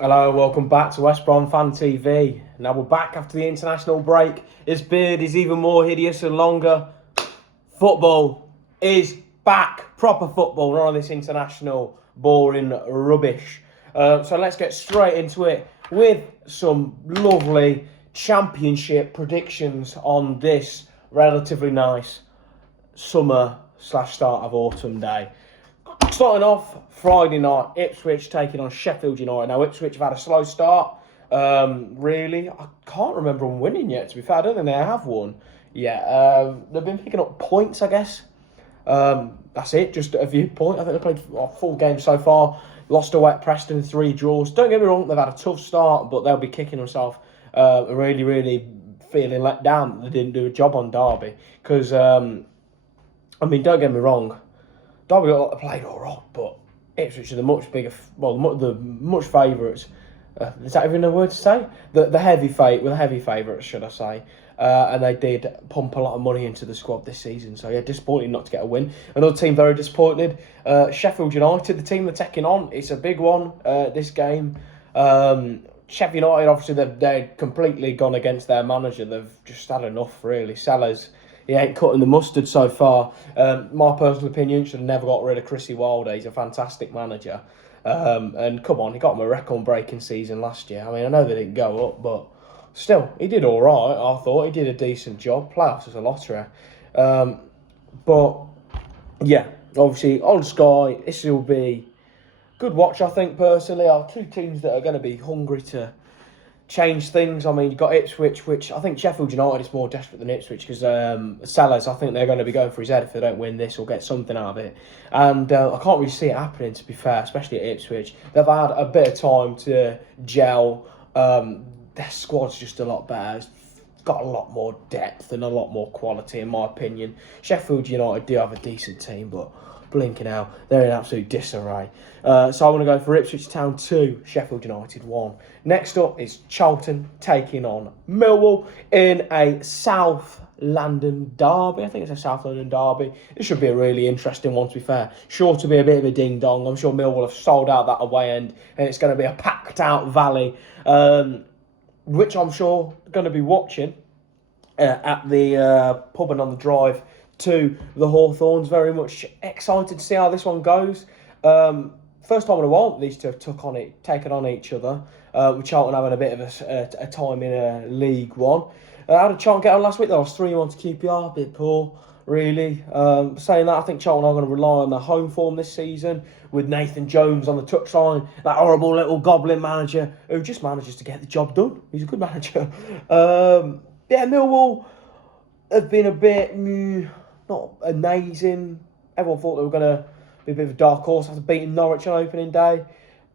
Hello, welcome back to West Brom Fan TV. Now we're back after the international break. His beard is even more hideous and longer. Football is back. Proper football, not on this international boring rubbish. So let's get straight into it with some lovely championship predictions on this relatively nice summer/start of autumn day. Starting off Friday night, Ipswich taking on Sheffield United. Now, Ipswich have had a slow start. Really, I can't remember them winning yet, to be fair. I don't think they have won yet. They've been picking up points, I guess. That's it, just a few points. I think they've played 4 games so far. Lost away at Preston, 3 draws. Don't get me wrong, they've had a tough start, but they'll be kicking themselves, really feeling let down that they didn't do a job on Derby. Because, don't get me wrong, Derby played all right, but Ipswich are the much bigger, the much favourites. Is that even a word to say? The heavy favourites, should I say? And they did pump a lot of money into the squad this season. So yeah, disappointing not to get a win. Another team very disappointed. Sheffield United, the team they're taking on. It's a big one. This game. Sheffield United, obviously, they've completely gone against their manager. They've just had enough, really. Sellers. He ain't cutting the mustard so far. My personal opinion, should have never got rid of Chrissy Wilder. He's a fantastic manager. And come on, he got him a record-breaking season last year. I mean, I know they didn't go up, but still, he did all right, I thought. He did a decent job. Playoffs was a lottery. But, yeah, obviously, on Sky, this will be good watch, I think, personally. Are 2 teams that are going to be hungry to change things. I mean, you've got Ipswich, which I think Sheffield United is more desperate than Ipswich because Sellers, I think they're going to be going for his head if they don't win this or get something out of it. And I can't really see it happening, to be fair, especially at Ipswich. They've had a bit of time to gel. Their squad's just a lot better. It's got a lot more depth and a lot more quality, in my opinion. Sheffield United do have a decent team, but blinking out, they're in absolute disarray. So I'm going to go for Ipswich Town 2, Sheffield United 1. Next up is Charlton taking on Millwall in a South London derby. I think it's a South London derby. This should be a really interesting one, to be fair. Sure to be a bit of a ding-dong. I'm sure Millwall have sold out that away end, and it's going to be a packed-out Valley, which I'm sure going to be watching at the pub and on the drive to the Hawthorns. Very much excited to see how this one goes. First time in a while these two have taken on each other. With Charlton having a bit of a time in League One. How did Charlton get on last week? They lost 3-1 to QPR, a bit poor, really. Saying that, I think Charlton are going to rely on their home form this season with Nathan Jones on the touchline, that horrible little goblin manager who just manages to get the job done. He's a good manager. Millwall have been a bit not amazing. Everyone thought they were going to be a bit of a dark horse after beating Norwich on opening day.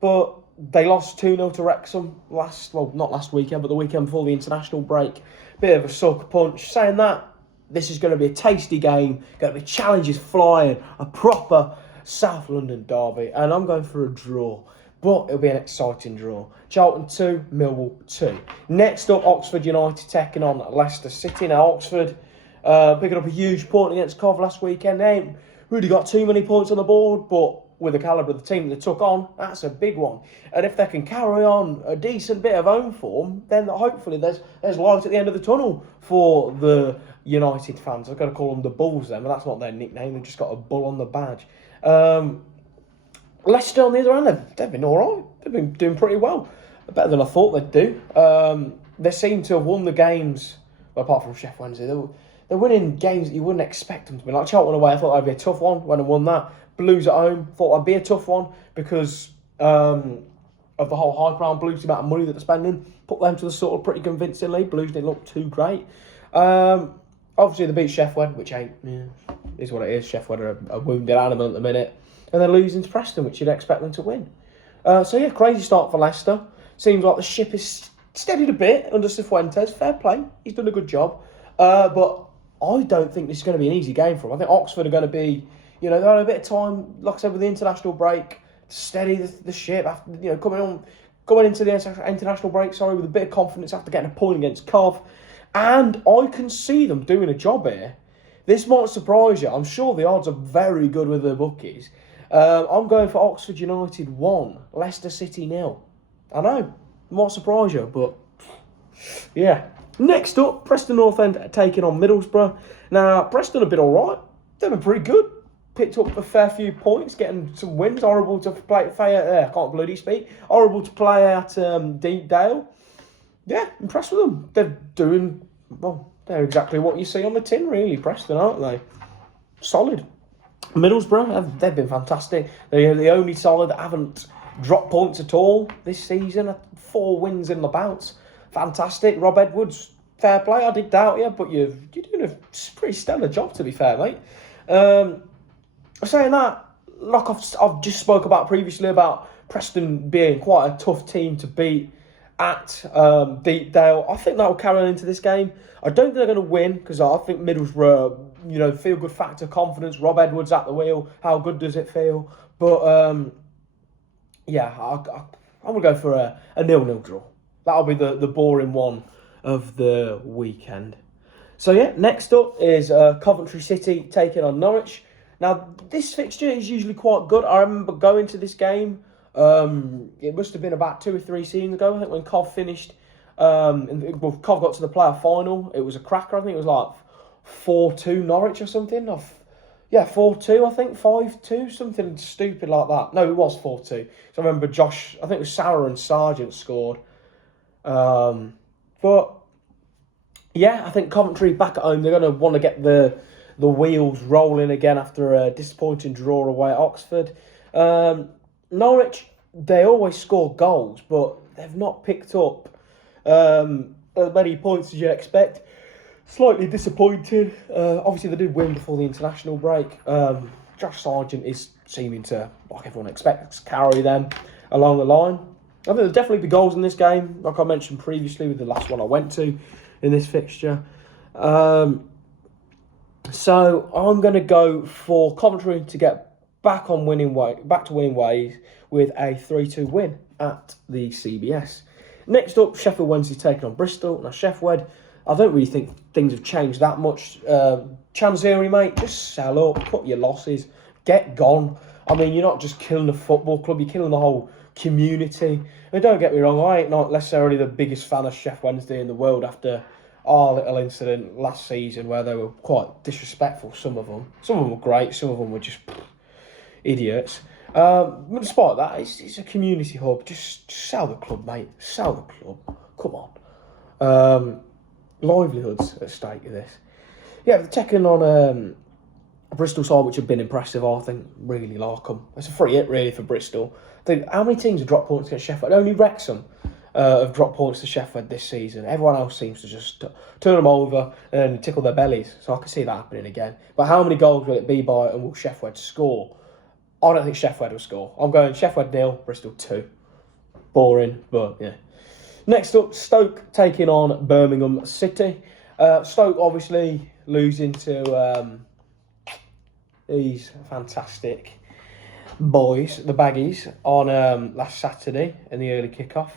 But they lost 2-0 to Wrexham not last weekend, but the weekend before the international break. Bit of a sucker punch. Saying that, this is going to be a tasty game. Going to be challenges flying. A proper South London derby. And I'm going for a draw. But it'll be an exciting draw. Charlton 2, Millwall 2. Next up, Oxford United taking on Leicester City. Now, Oxford picking up a huge point against Cov last weekend. They ain't really got too many points on the board, but with the calibre of the team they took on, that's a big one. And if they can carry on a decent bit of home form, then hopefully there's light at the end of the tunnel for the United fans. I've got to call them the Bulls then, but that's not their nickname. They've just got a bull on the badge. Leicester, on the other hand, they've been all right. They've been doing pretty well. Better than I thought they'd do. They seem to have won the games, well, apart from Sheffield Wednesday. They're winning games that you wouldn't expect them to win. Like Charlton away, I thought that'd be a tough one when I won that. Blues at home, thought that'd be a tough one because of the whole hype around Blues, the amount of money that they're spending. Put them to the sort of pretty convincingly. Blues didn't look too great. Obviously, they beat Sheffield, which is what it is. Sheffield are a wounded animal at the minute. And they're losing to Preston, which you'd expect them to win. Crazy start for Leicester. Seems like the ship is steadied a bit under Cifuentes. Fair play. He's done a good job. But I don't think this is going to be an easy game for them. I think Oxford are going to be, they had a bit of time, like I said, with the international break, to steady the ship after, coming into the international break, with a bit of confidence after getting a point against Cov. And I can see them doing a job here. This might surprise you. I'm sure the odds are very good with the bookies. I'm going for Oxford United 1, Leicester City 0. I know, might surprise you, but yeah. Next up, Preston North End taking on Middlesbrough. Now, Preston have been all right. They've been pretty good. Picked up a fair few points, getting some wins. Horrible to play I can't bloody speak. Horrible to play at Deepdale. Yeah, impressed with them. They're doing, well, they're exactly what you see on the tin, really. Preston, aren't they? Solid. Middlesbrough, they've been fantastic. They're the only side that haven't dropped points at all this season. 4 wins in the bounce. Fantastic. Rob Edwards, fair play. I did doubt you, but you're doing a pretty stellar job, to be fair, mate. Saying that, like I've just spoke about previously about Preston being quite a tough team to beat at Deepdale. I think that will carry on into this game. I don't think they're going to win because I think Middlesbrough, feel good factor, confidence. Rob Edwards at the wheel. How good does it feel? But yeah, I'm going to go for a 0-0 draw. That'll be the boring one of the weekend. So yeah, next up is Coventry City taking on Norwich. Now, this fixture is usually quite good. I remember going to this game. It must have been about 2 or 3 seasons ago. I think when Cov finished, Cov got to the player final. It was a cracker. I think it was like 4-2 Norwich or something. 4-2, I think, 5-2, something stupid like that. No, it was 4-2. So I remember I think it was Sarah and Sargent scored. But yeah, I think Coventry back at home, they're going to want to get the wheels rolling again after a disappointing draw away at Oxford. Norwich, they always score goals, but they've not picked up as many points as you'd expect. Slightly disappointing. Obviously, they did win before the international break. Josh Sargent is seeming to, like everyone expects, carry them along the line. I think there'll definitely be goals in this game, like I mentioned previously with the last one I went to in this fixture. So I'm going to go for Coventry to get back to winning ways with a 3-2 win at the CBS. Next up, Sheffield Wednesday taking on Bristol. Now, Sheffield, I don't really think things have changed that much. Chancery, mate, just sell up, cut your losses, get gone. I mean, you're not just killing the football club, you're killing the whole community. And don't get me wrong, I ain't not necessarily the biggest fan of Sheffield Wednesday in the world after our little incident last season where they were quite disrespectful, some of them. Some of them were great, some of them were just idiots. But despite that, it's a community hub. Just sell the club, mate. Sell the club. Come on. Livelihoods at stake of this. Yeah, they're taking on a Bristol side which have been impressive. I think really like them. It's a free hit really for Bristol. I think how many teams have dropped points against Sheffield? Only Wrexham have dropped points to Sheffield this season. Everyone else seems to just turn them over and tickle their bellies. So I can see that happening again. But how many goals will it be by and will Sheffield score? I don't think Sheffield will score. I'm going Sheffield 0, Bristol 2. Boring, but yeah. Next up, Stoke taking on Birmingham City. Stoke obviously losing to these fantastic boys, the Baggies, on last Saturday in the early kickoff.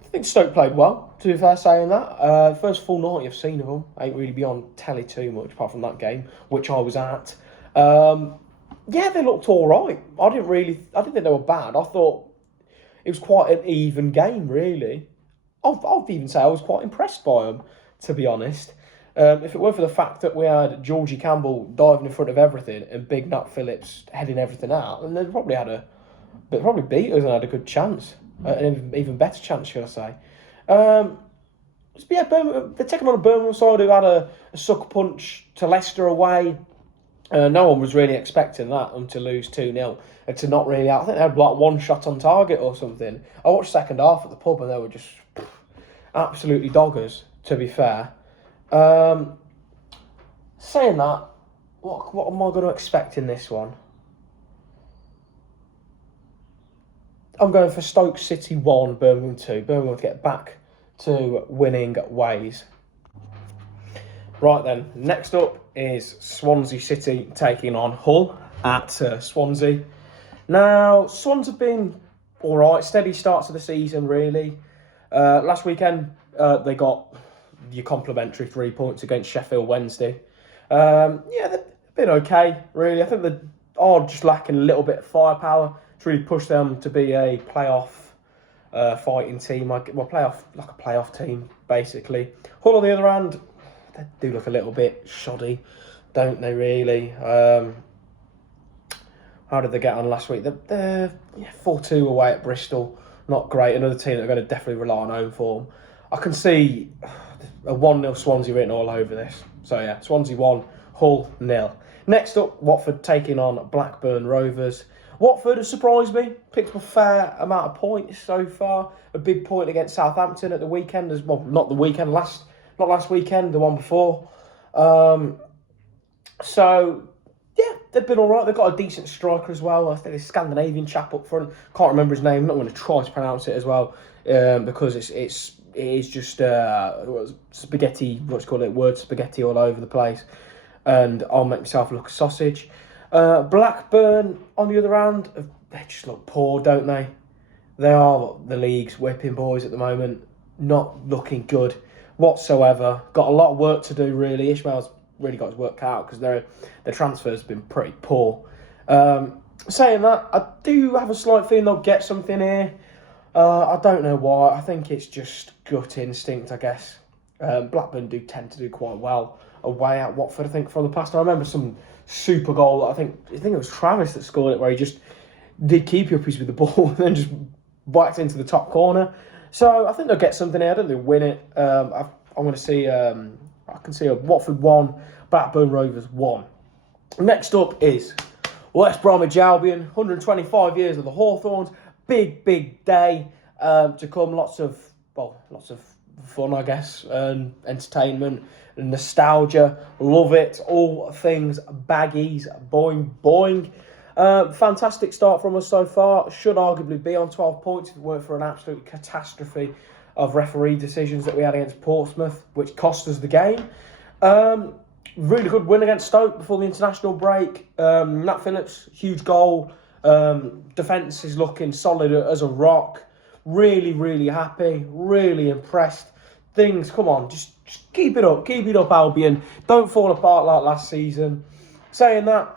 I think Stoke played well, to be fair saying that. First full night you've seen of them. Ain't really been on telly too much apart from that game, which I was at. Yeah, they looked all right. I didn't think they were bad. I thought it was quite an even game, really. I'd even say I was quite impressed by them, to be honest. If it weren't for the fact that we had Georgie Campbell diving in front of everything and Big Nut Phillips heading everything out, then they'd probably beat us and had a good chance, an even better chance, should I say. Yeah, they're taking on a Birmingham side who had a sucker punch to Leicester away. No one was really expecting that, them to lose 2-0 and to not really. I think they had like one shot on target or something. I watched second half at the pub and they were just absolutely doggers, to be fair. Saying that, what am I going to expect in this one? I'm going for Stoke City 1, Birmingham 2. Birmingham to get back to winning ways. Right then, next up is Swansea City taking on Hull at Swansea. Now, Swans have been all right, steady starts of the season, really. Last weekend, they got your complimentary 3 points against Sheffield Wednesday. Yeah, they've been okay, really. I think they are just lacking a little bit of firepower to really push them to be a playoff fighting team. Like a playoff team, basically. Hull, on the other hand, they do look a little bit shoddy, don't they, really? How did they get on last week? They're 4-2 away at Bristol. Not great. Another team that are going to definitely rely on home form. I can see a 1-0 Swansea written all over this. So, yeah, Swansea 1, Hull 0. Next up, Watford taking on Blackburn Rovers. Watford has surprised me. Picked up a fair amount of points so far. A big point against Southampton at the weekend as well. Not the weekend, not last weekend, the one before. So, yeah, they've been all right. They've got a decent striker as well. I think a Scandinavian chap up front. Can't remember his name. I'm not going to try to pronounce it as well because it is just spaghetti, word spaghetti all over the place. And I'll make myself look a sausage. Blackburn, on the other hand, they just look poor, don't they? They are the league's whipping boys at the moment. Not looking good whatsoever. Got a lot of work to do, really. Ishmael's really got his work cut out because their transfers have been pretty poor. Saying that, I do have a slight feeling they'll get something here. I don't know why. I think it's just gut instinct, I guess. Blackburn do tend to do quite well away at Watford, I think, from the past. I remember some super goal. I think it was Travis that scored it, where he just did keep uppies with the ball and then just whacked into the top corner. So I think they'll get something here. I don't think they'll win it. I'm going to see. I can see a Watford 1, Blackburn Rovers 1. Next up is West Bromwich Albion. 125 years of the Hawthorns. Big day to come. Lots of fun, I guess, and entertainment, and nostalgia. Love it. All things baggies. Boing, boing. Fantastic start from us so far. Should arguably be on 12 points if it weren't for an absolute catastrophe of referee decisions that we had against Portsmouth, which cost us the game. Really good win against Stoke before the international break. Nat Phillips, huge goal. Defence is looking solid as a rock. Really happy. Really impressed. Things, come on, just keep it up. Keep it up, Albion. Don't fall apart like last season. Saying that,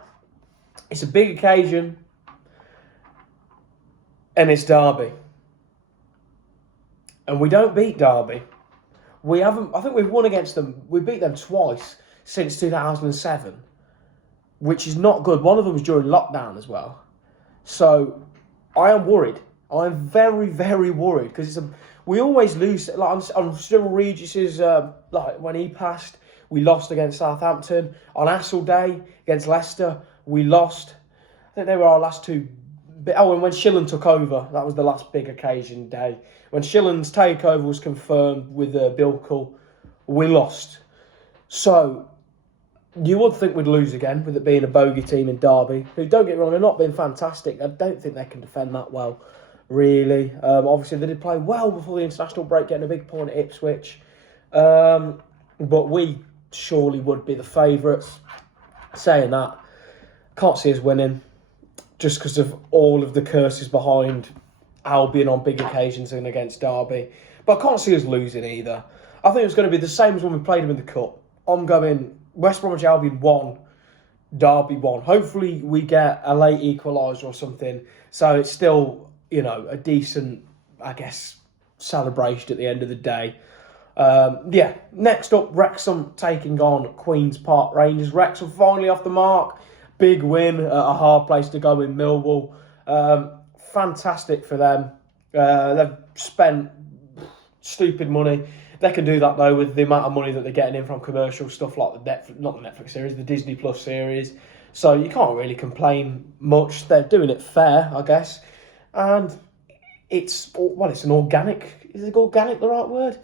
it's a big occasion. And it's Derby. And we don't beat Derby. We haven't. I think we've won against them. We beat them twice since 2007, which is not good. One of them was during lockdown as well. So I am worried. I'm very worried because we always lose. Like on Cyril Regis's, like when he passed, we lost against Southampton. On Assel Day against Leicester, we lost. I think they were our last two. And when Shillan took over, that was the last big occasion day. When Shillan's takeover was confirmed with Bilkul, we lost. So you would think we'd lose again with it being a bogey team in Derby, who, don't get me wrong, have not been fantastic. I don't think they can defend that well, really. Obviously, they did play well before the international break, getting a big point at Ipswich. But we surely would be the favourites. Saying that, can't see us winning just because of all of the curses behind Albion on big occasions and against Derby. But I can't see us losing either. I think it's going to be the same as when we played them in the Cup. I'm going West Bromwich Albion 1, Derby 1. Hopefully we get a late equaliser or something. So it's still, a decent, I guess, celebration at the end of the day. Next up, Wrexham taking on Queen's Park Rangers. Wrexham finally off the mark. Big win at a hard place to go in Millwall. Fantastic for them. They've spent stupid money. They can do that, though, with the amount of money that they're getting in from commercial stuff like not the Netflix series, the Disney Plus series. So you can't really complain much. They're doing it fair, I guess. And it's an organic... Is organic the right word?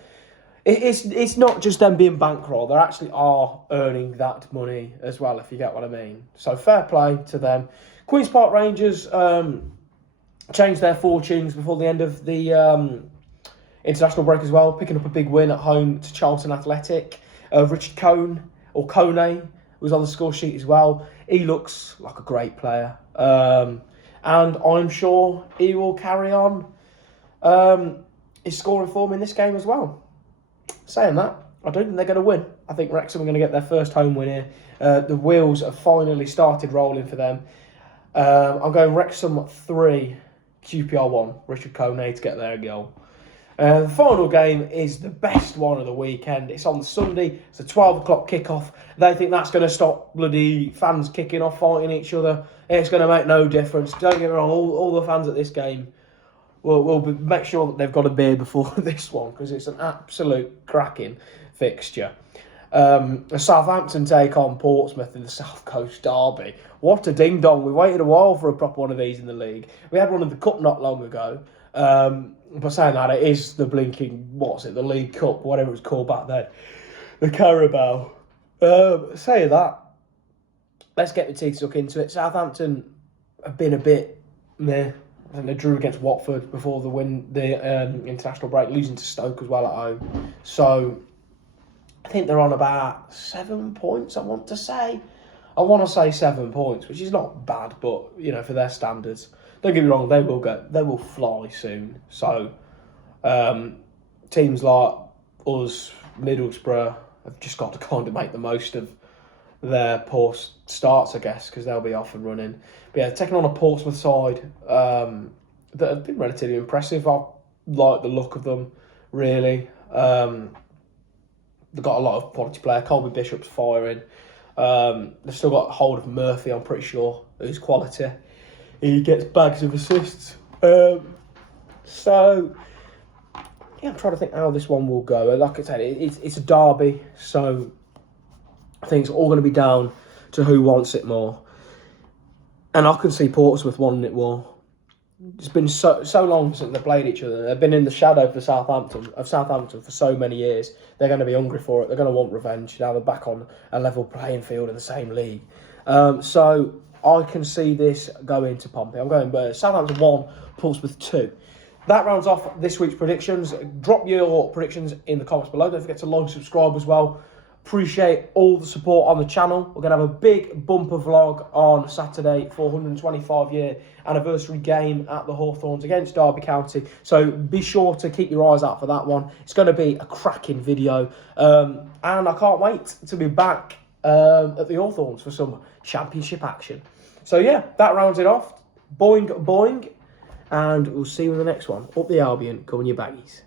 It's not just them being bankrolled. They actually are earning that money as well, if you get what I mean. So fair play to them. Queen's Park Rangers changed their fortunes before the end of the international break as well, picking up a big win at home to Charlton Athletic. Richard Cone was on the score sheet as well. He looks like a great player. And I'm sure he will carry on his scoring form in this game as well. Saying that, I don't think they're going to win. I think Wrexham are going to get their first home win here. The wheels have finally started rolling for them. I'm going Wrexham 3, QPR 1, Richard Kone to get their goal. The final game is the best one of the weekend. It's on Sunday. It's a 12 o'clock kickoff. They think that's going to stop bloody fans kicking off, fighting each other. It's going to make no difference. Don't get me wrong, all the fans at this game will make sure that they've got a beer before this one, because it's an absolute cracking fixture. Southampton take on Portsmouth in the South Coast Derby. What a ding-dong. We waited a while for a proper one of these in the league. We had one in the Cup not long ago. But saying that, it is the blinking, the League Cup, whatever it was called back then. The Carabao. Saying that, let's get the teeth stuck into it. Southampton have been a bit meh. I think they drew against Watford before the international break, losing to Stoke as well at home. So I think they're on about 7 points, I want to say. I want to say 7 points, which is not bad, but, for their standards. Don't get me wrong, they will fly soon. So, teams like us, Middlesbrough, have just got to kind of make the most of their poor starts, I guess, because they'll be off and running. But yeah, taking on a Portsmouth side that have been relatively impressive. I like the look of them, really. They've got a lot of quality player. Colby Bishop's firing. They've still got hold of Murphy, I'm pretty sure, who's quality. He gets bags of assists. So, yeah, I'm trying to think how this one will go. Like I said, it's a derby, so I think it's all going to be down to who wants it more. And I can see Portsmouth wanting it more. It's been so long since they played each other. They've been in the shadow of Southampton for so many years. They're going to be hungry for it. They're going to want revenge. Now they're back on a level playing field in the same league. So I can see this going to Pompey. I'm going Southampton 1, Portsmouth 2. That rounds off this week's predictions. Drop your predictions in the comments below. Don't forget to like, subscribe as well. Appreciate all the support on the channel. We're going to have a big bumper vlog on Saturday for 125-year anniversary game at the Hawthorns against Derby County. So be sure to keep your eyes out for that one. It's going to be a cracking video. And I can't wait to be back at the Hawthorns for some championship action. So yeah, that rounds it off. Boing, boing. And we'll see you in the next one. Up the Albion, come on your baggies.